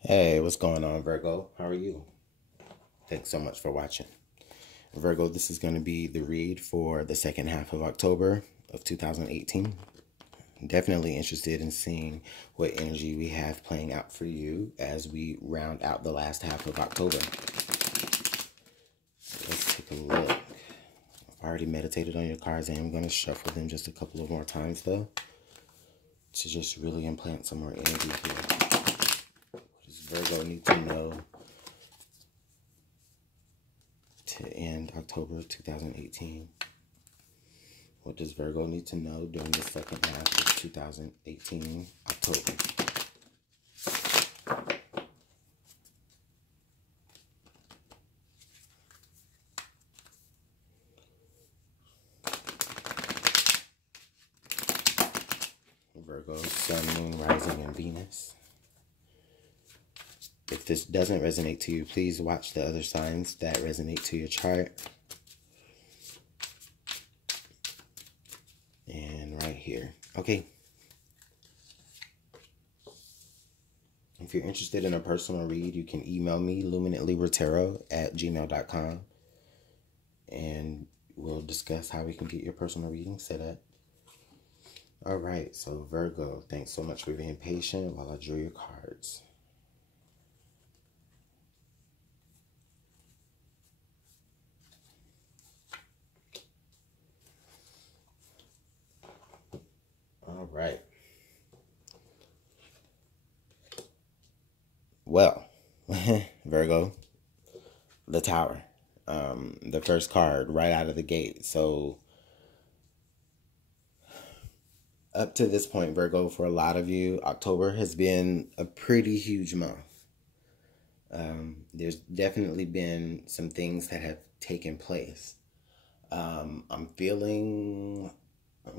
Hey, what's going on, Virgo? How are you? Thanks so much for watching. Virgo, this is going to be the read for the second half of October of 2018. Definitely interested in seeing what energy we have playing out for you as we round out the last half of October. Let's take a look. I've already meditated on your cards and I'm going to shuffle them just a couple of more times, though, to just really implant some more energy here. What does Virgo need to know to end October 2018? What does Virgo need to know during the second half of 2018 October? Virgo, Sun, Moon, Rising, and Venus. If this doesn't resonate to you, please watch the other signs that resonate to your chart. And right here. Okay. If you're interested in a personal read, you can email me, LuminantLibraTarot@gmail.com. And we'll discuss how we can get your personal reading set up. All right, so Virgo, thanks so much for being patient while I drew your cards. All right. Well, Virgo, the Tower, the first card right out of the gate. So up to this point, Virgo, for a lot of you, October has been a pretty huge month. There's definitely been some things that have taken place. I'm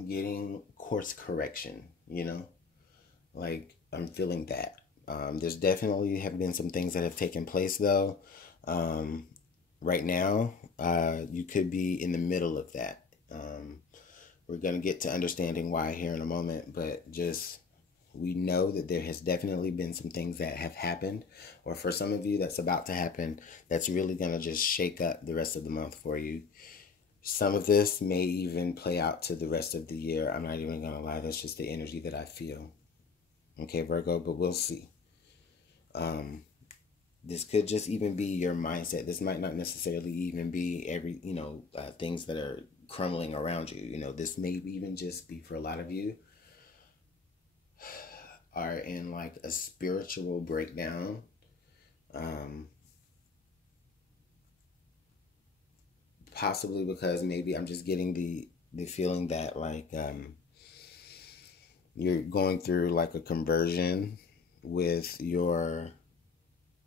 getting course correction, like I'm feeling that. There's definitely have been some things that have taken place, though. Right now, you could be in the middle of that. We're going to get to understanding why here in a moment, but just we know that there has definitely been some things that have happened, or for some of you that's about to happen, that's really going to just shake up the rest of the month for you. Some of this may even play out to the rest of the year. I'm not even going to lie. That's just the energy that I feel. Okay, Virgo, but we'll see. This could just even be your mindset. This might not necessarily even be things that are crumbling around you. This may even just be, for a lot of you, are in like a spiritual breakdown. Possibly because maybe I'm just getting the feeling that like you're going through like a conversion with your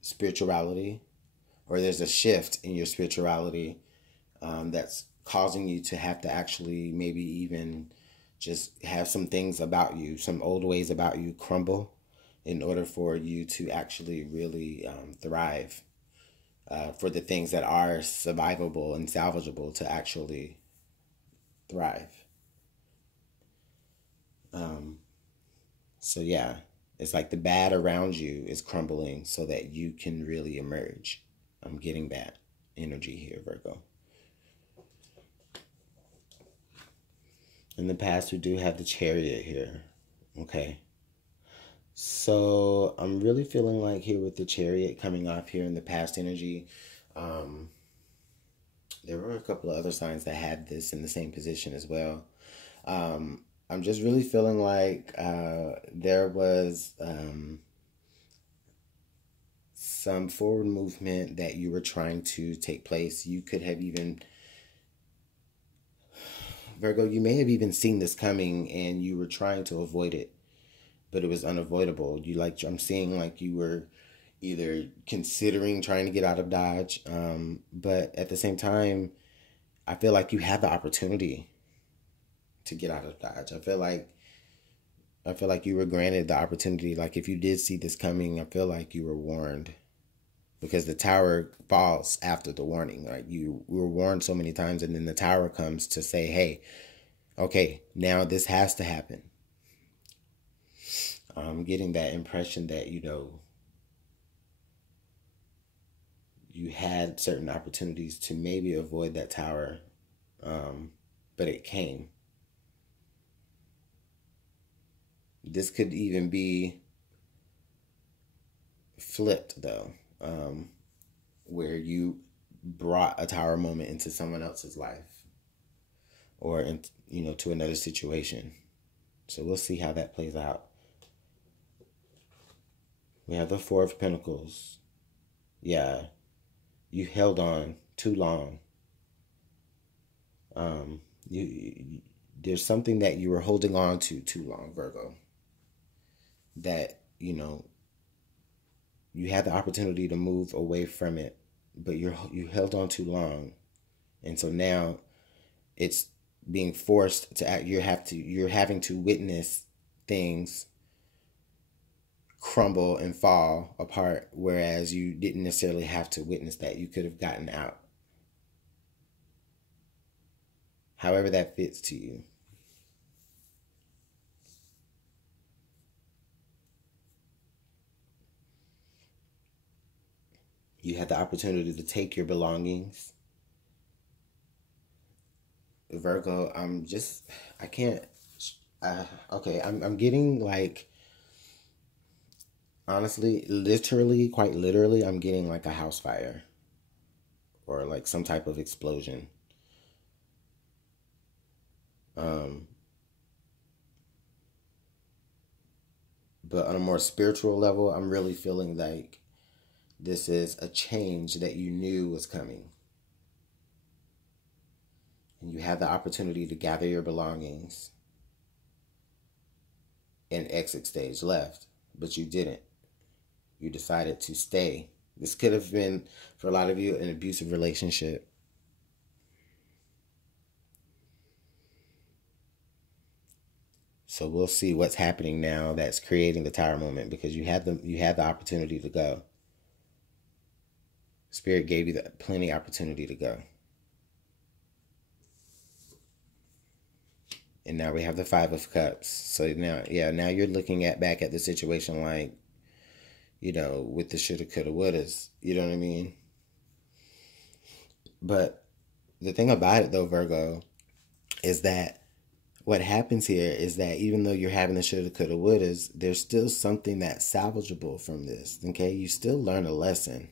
spirituality, or there's a shift in your spirituality that's causing you to have to actually maybe even just have some things about you, some old ways about you crumble in order for you to actually really thrive, for the things that are survivable and salvageable to actually thrive. So yeah, it's like the bad around you is crumbling so that you can really emerge. I'm getting that energy here, Virgo. In the past, we do have the Chariot here. Okay. So I'm really feeling like here with the Chariot coming off here in the past energy, there were a couple of other signs that had this in the same position as well. I'm just really feeling like there was some forward movement that you were trying to take place. You could have even, Virgo, you may have even seen this coming and you were trying to avoid it, but it was unavoidable. I'm seeing like you were either considering trying to get out of Dodge, but at the same time, I feel like you had the opportunity to get out of Dodge. I feel like you were granted the opportunity. Like if you did see this coming, I feel like you were warned, because the tower falls after the warning. Like you were warned so many times, and then the tower comes to say, hey, okay, now this has to happen. I'm getting that impression that, you had certain opportunities to maybe avoid that tower, but it came. This could even be flipped though, where you brought a tower moment into someone else's life, or to another situation. So we'll see how that plays out. We have the Four of Pentacles. Yeah, you held on too long. There's something that you were holding on to too long, Virgo. That you had the opportunity to move away from it, but you held on too long, and so now it's being forced to act. You're having to witness things crumble and fall apart, whereas you didn't necessarily have to witness that. You could have gotten out. However that fits to you. You had the opportunity to take your belongings. Virgo, I can't, okay, I'm getting like, honestly, literally, quite literally, I'm getting like a house fire or like some type of explosion. But on a more spiritual level, I'm really feeling like this is a change that you knew was coming. And you had the opportunity to gather your belongings and exit stage left, but you didn't. You decided to stay. This could have been, for a lot of you, an abusive relationship. So we'll see what's happening now that's creating the tower moment, because you had the opportunity to go. Spirit gave you plenty opportunity to go. And now we have the Five of Cups. So now you're looking back at the situation like, with the shoulda, coulda, wouldas. You know what I mean? But the thing about it though, Virgo, is that what happens here is that even though you're having the shoulda, coulda, wouldas, there's still something that's salvageable from this. Okay? You still learn a lesson.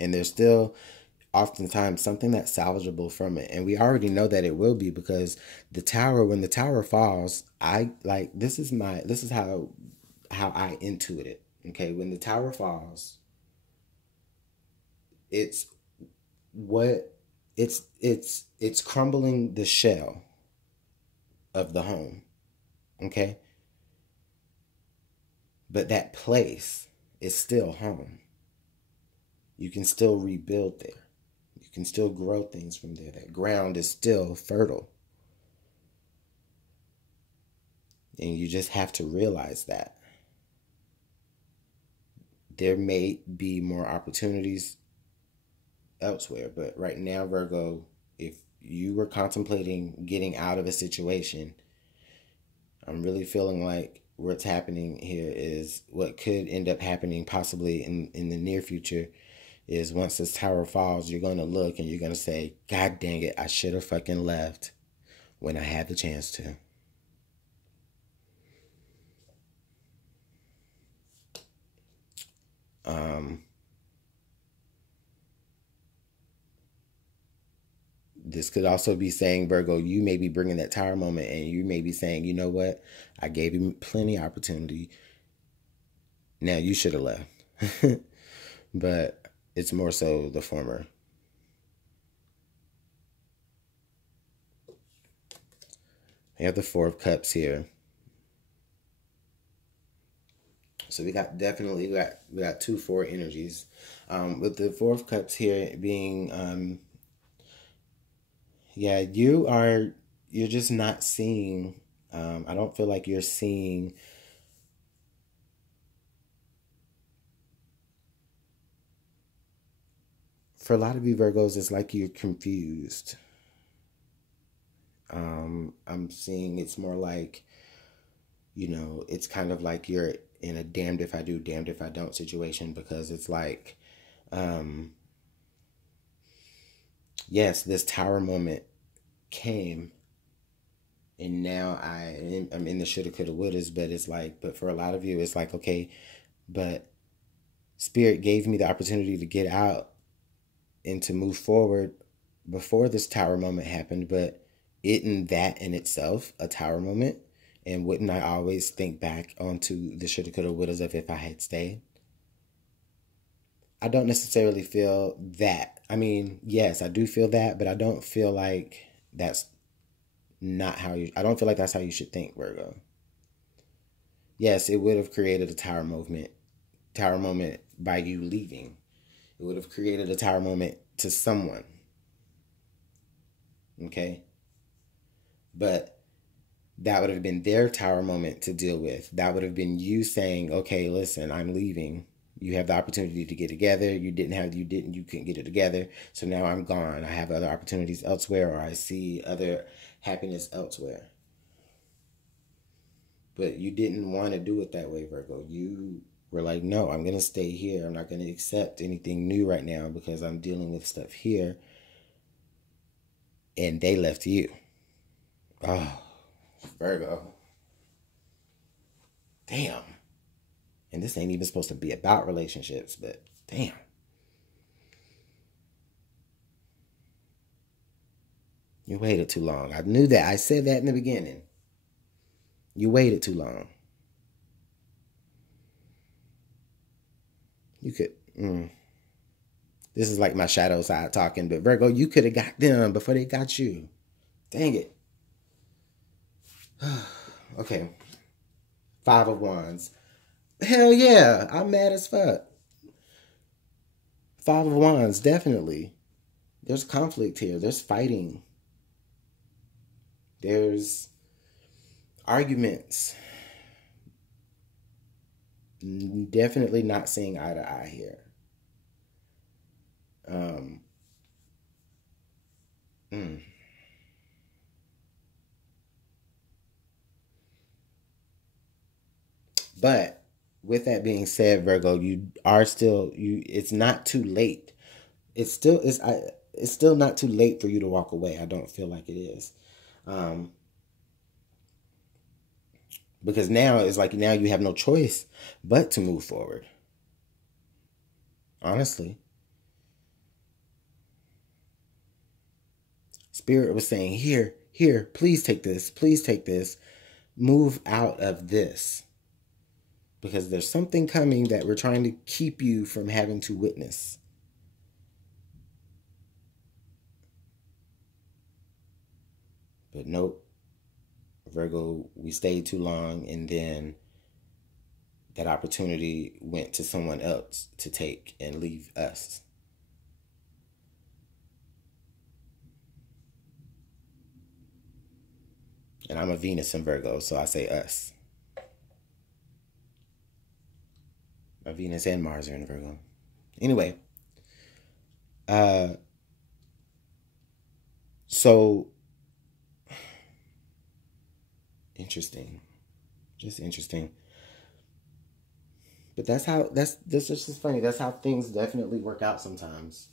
And there's still oftentimes something that's salvageable from it. And we already know that it will be, because when the tower falls, this is how I intuit it. Okay? When the tower falls, it's crumbling the shell of the home. Okay? But that place is still home. You can still rebuild there. You can still grow things from there. That ground is still fertile. And you just have to realize that. There may be more opportunities elsewhere, but right now, Virgo, if you were contemplating getting out of a situation, I'm really feeling like what's happening here is what could end up happening possibly in the near future is, once this tower falls, you're going to look and you're going to say, God dang it, I should have fucking left when I had the chance to. This could also be saying, Virgo, you may be bringing that tower moment, and you may be saying, you know what? I gave him plenty opportunity. Now you should have left. But it's more so the former. We have the Four of Cups here. So we got 2-4 energies. With the Four of Cups here being, you're just not seeing, I don't feel like you're seeing for a lot of you Virgos, it's like you're confused. I'm seeing it's more like, it's kind of like you're in a damned if I do, damned if I don't situation, because it's like, yes, this tower moment came, and now I'm in the shoulda, coulda, wouldas, but it's like, but for a lot of you, it's like, okay, but Spirit gave me the opportunity to get out and to move forward before this tower moment happened, but isn't that in itself a tower moment? And wouldn't I always think back onto the shoulda, coulda, wouldas of if I had stayed? I don't necessarily feel that. I mean, yes, I do feel that, but I don't feel like that's not how you, I don't feel like that's how you should think, Virgo. Yes, it would have created a tower moment by you leaving. It would have created a tower moment to someone. Okay? But that would have been their tower moment to deal with. That would have been you saying, okay, listen, I'm leaving. You have the opportunity to get together. You couldn't get it together. So now I'm gone. I have other opportunities elsewhere, or I see other happiness elsewhere. But you didn't want to do it that way, Virgo. You were like, no, I'm going to stay here. I'm not going to accept anything new right now because I'm dealing with stuff here. And they left you. Oh, Virgo. Damn. And this ain't even supposed to be about relationships, but damn. You waited too long. I knew that. I said that in the beginning. You waited too long. You could. This is like my shadow side talking, but Virgo, you could have got them before they got you. Dang it. Okay. 5 of Wands. Hell yeah. I'm mad as fuck. 5 of Wands, definitely. There's conflict here. There's fighting. There's arguments. Definitely not seeing eye to eye here. But with that being said, Virgo, it's not too late. It's still not too late for you to walk away. I don't feel like it is. Because now it's like now you have no choice but to move forward. Honestly. Spirit was saying, here, please take this. Please take this. Move out of this. Because there's something coming that we're trying to keep you from having to witness. But nope. Virgo, we stayed too long, and then that opportunity went to someone else to take and leave us. And I'm a Venus in Virgo, so I say us. My Venus and Mars are in Virgo. Anyway, so interesting, just interesting. But that's just funny. That's how things definitely work out sometimes.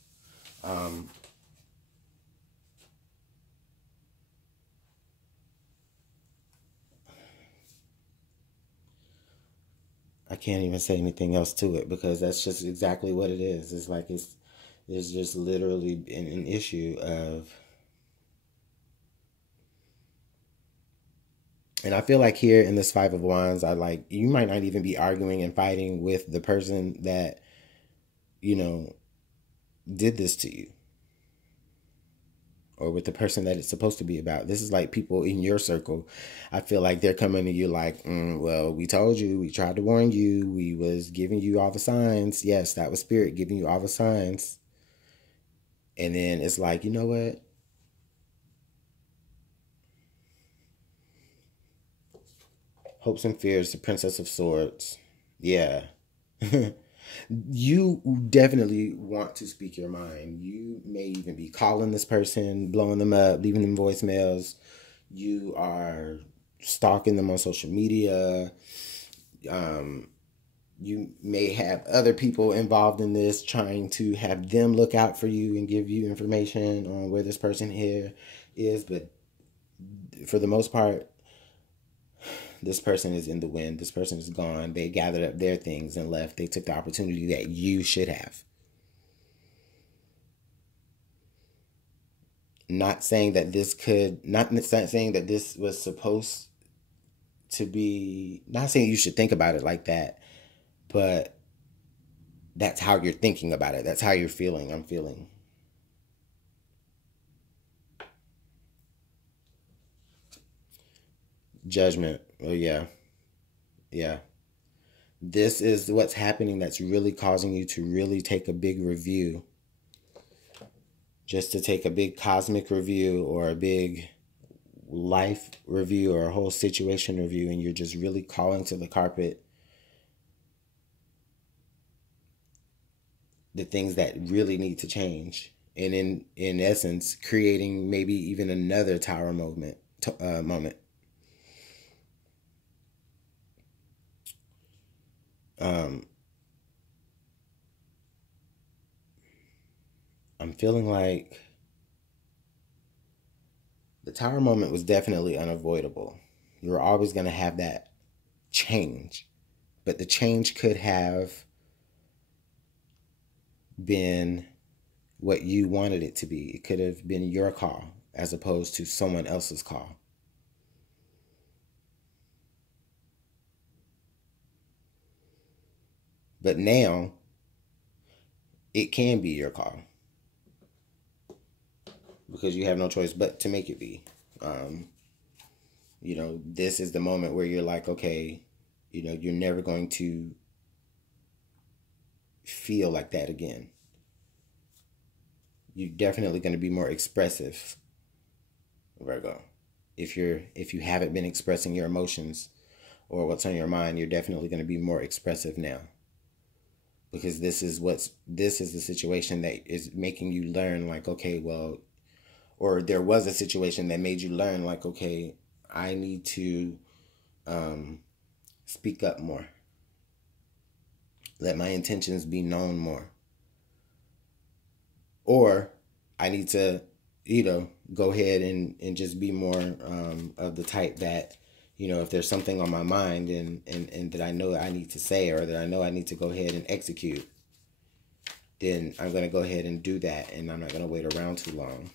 I can't even say anything else to it because that's just exactly what it is. It's like there's just literally an issue of, and I feel like here in this 5 of Wands, you might not even be arguing and fighting with the person that, did this to you. Or with the person that it's supposed to be about. This is like people in your circle. I feel like they're coming to you like, well, we told you, we tried to warn you, we was giving you all the signs. Yes, that was Spirit giving you all the signs. And then it's like, you know what? Hopes and Fears, the Princess of Swords. Yeah. You definitely want to speak your mind. You may even be calling this person, blowing them up, leaving them voicemails. You are stalking them on social media. You may have other people involved in this, trying to have them look out for you and give you information on where this person here is. But for the most part, this person is in the wind. This person is gone. They gathered up their things and left. They took the opportunity that you should have. Not saying that this was supposed to be, not saying you should think about it like that, but that's how you're thinking about it. That's how you're feeling. I'm feeling. Judgment. Oh, yeah. Yeah. This is what's happening that's really causing you to really take a big review. Just to take a big cosmic review or a big life review or a whole situation review, and you're just really calling to the carpet the things that really need to change, and in essence creating maybe even another tower moment. I'm feeling like the tower moment was definitely unavoidable. You were always going to have that change, but the change could have been what you wanted it to be. It could have been your call as opposed to someone else's call. But now it can be your call because you have no choice but to make it be. This is the moment where you're like, okay, you're never going to feel like that again. You're definitely going to be more expressive, Virgo. If you haven't been expressing your emotions or what's on your mind, you're definitely going to be more expressive now. Because this is the situation that is making you learn, like, okay, well, or there was a situation that made you learn, like, okay, I need to speak up more. Let my intentions be known more. Or I need to, go ahead and just be more of the type that, if there's something on my mind and that I know I need to say, or that I know I need to go ahead and execute, then I'm going to go ahead and do that, and I'm not going to wait around too long.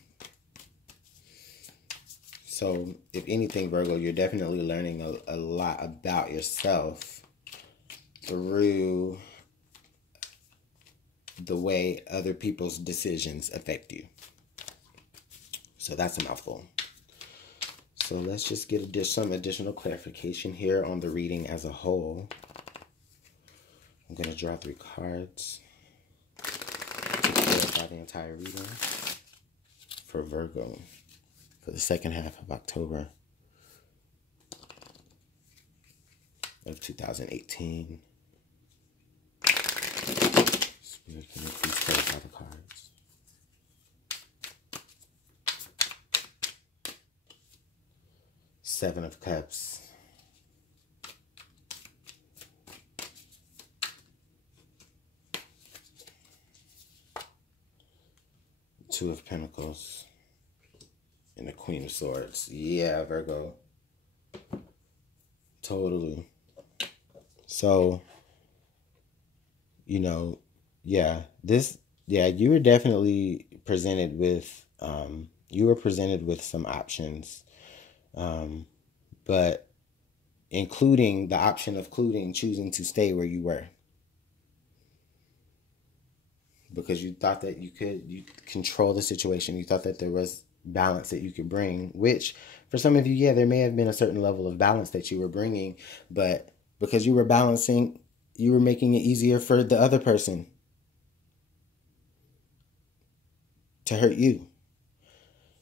So, if anything, Virgo, you're definitely learning a lot about yourself through the way other people's decisions affect you. So that's a mouthful. So let's just get some additional clarification here on the reading as a whole. I'm going to draw 3 cards to clarify the entire reading for Virgo for the second half of October of 2018. Spirit, can you please clarify the cards? Seven of Cups. Two of Pentacles. And the Queen of Swords. Yeah, Virgo. Totally. So, you were definitely presented with, some options. But including the option of choosing to stay where you were. Because you thought that you could control the situation. You thought that there was balance that you could bring, which for some of you, there may have been a certain level of balance that you were bringing, but because you were balancing, you were making it easier for the other person to hurt you.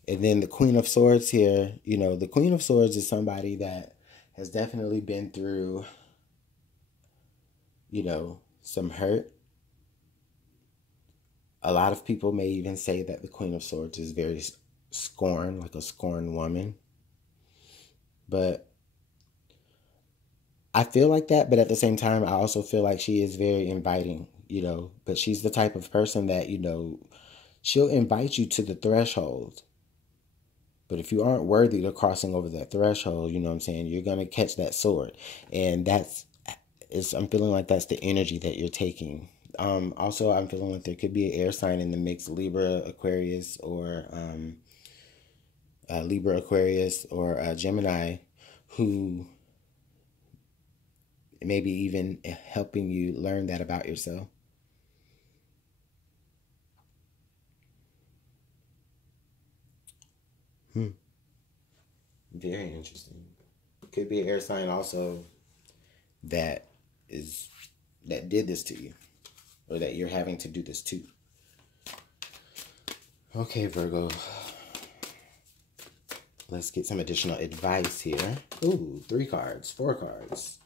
And then the Queen of Swords here, the Queen of Swords is somebody that has definitely been through, some hurt. A lot of people may even say that the Queen of Swords is very scorned, like a scorned woman. But I feel like that, but at the same time, I also feel like she is very inviting, but she's the type of person that, she'll invite you to the threshold. But if you aren't worthy to crossing over that threshold, you know what I'm saying, you're going to catch that sword. And I'm feeling like that's the energy that you're taking. Also, I'm feeling like there could be an air sign in the mix, Libra, Aquarius, or Gemini, who maybe even helping you learn that about yourself. Very interesting. Could be an air sign also that is that did this to you, or that you're having to do this to. Okay, Virgo. Let's get some additional advice here. Ooh, 3 cards, 4 cards.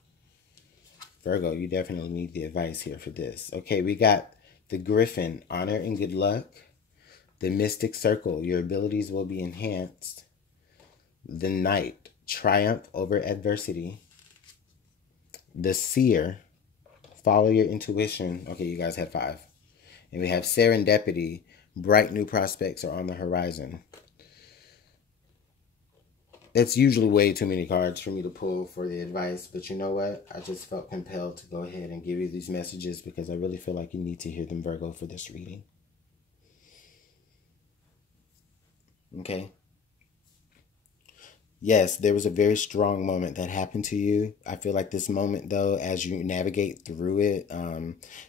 Virgo, you definitely need the advice here for this. Okay, we got the Griffin, honor and good luck. The Mystic Circle, your abilities will be enhanced. The Knight, triumph over adversity. The Seer, follow your intuition. Okay, you guys had 5. And we have Serendipity, bright new prospects are on the horizon. That's usually way too many cards for me to pull for the advice, but you know what? I just felt compelled to go ahead and give you these messages because I really feel like you need to hear them, Virgo, for this reading. Okay? Yes, there was a very strong moment that happened to you. I feel like this moment, though, as you navigate through it,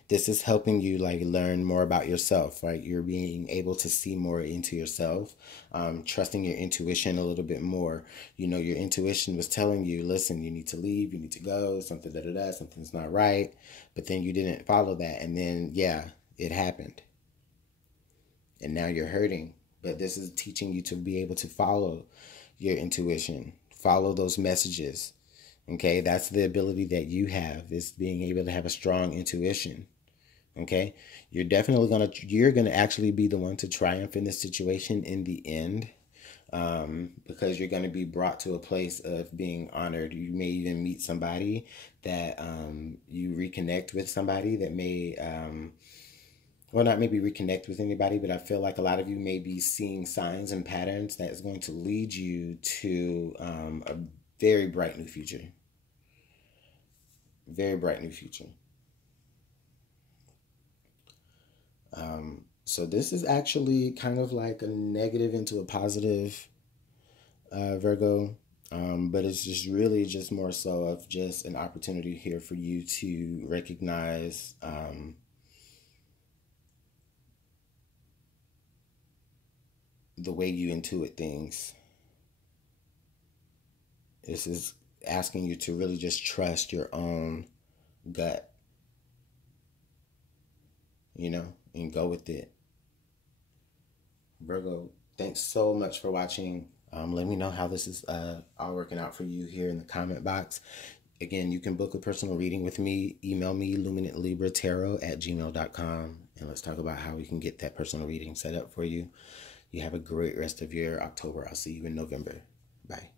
this is helping you like learn more about yourself, right? You're being able to see more into yourself, trusting your intuition a little bit more. Your intuition was telling you, listen, you need to leave, you need to go, something something's not right. But then you didn't follow that. And then, yeah, it happened. And now you're hurting. But this is teaching you to be able to follow your intuition, follow those messages. Okay, that's the ability that you have, is being able to have a strong intuition. Okay, you're gonna actually be the one to triumph in this situation in the end, because you're gonna be brought to a place of being honored. You may even meet somebody that you reconnect with somebody that may well, not maybe reconnect with anybody, but I feel like a lot of you may be seeing signs and patterns that is going to lead you to a very bright new future. Very bright new future. So this is actually kind of like a negative into a positive, Virgo. But it's just really just more so of just an opportunity here for you to recognize the way you intuit things. This is asking you to really just trust your own gut, and go with it. Virgo, thanks so much for watching. Let me know how this is all working out for you here in the comment box. Again, you can book a personal reading with me. Email me, LuminantLibraTarot@gmail.com, and let's talk about how we can get that personal reading set up for you. You have a great rest of your October. I'll see you in November. Bye.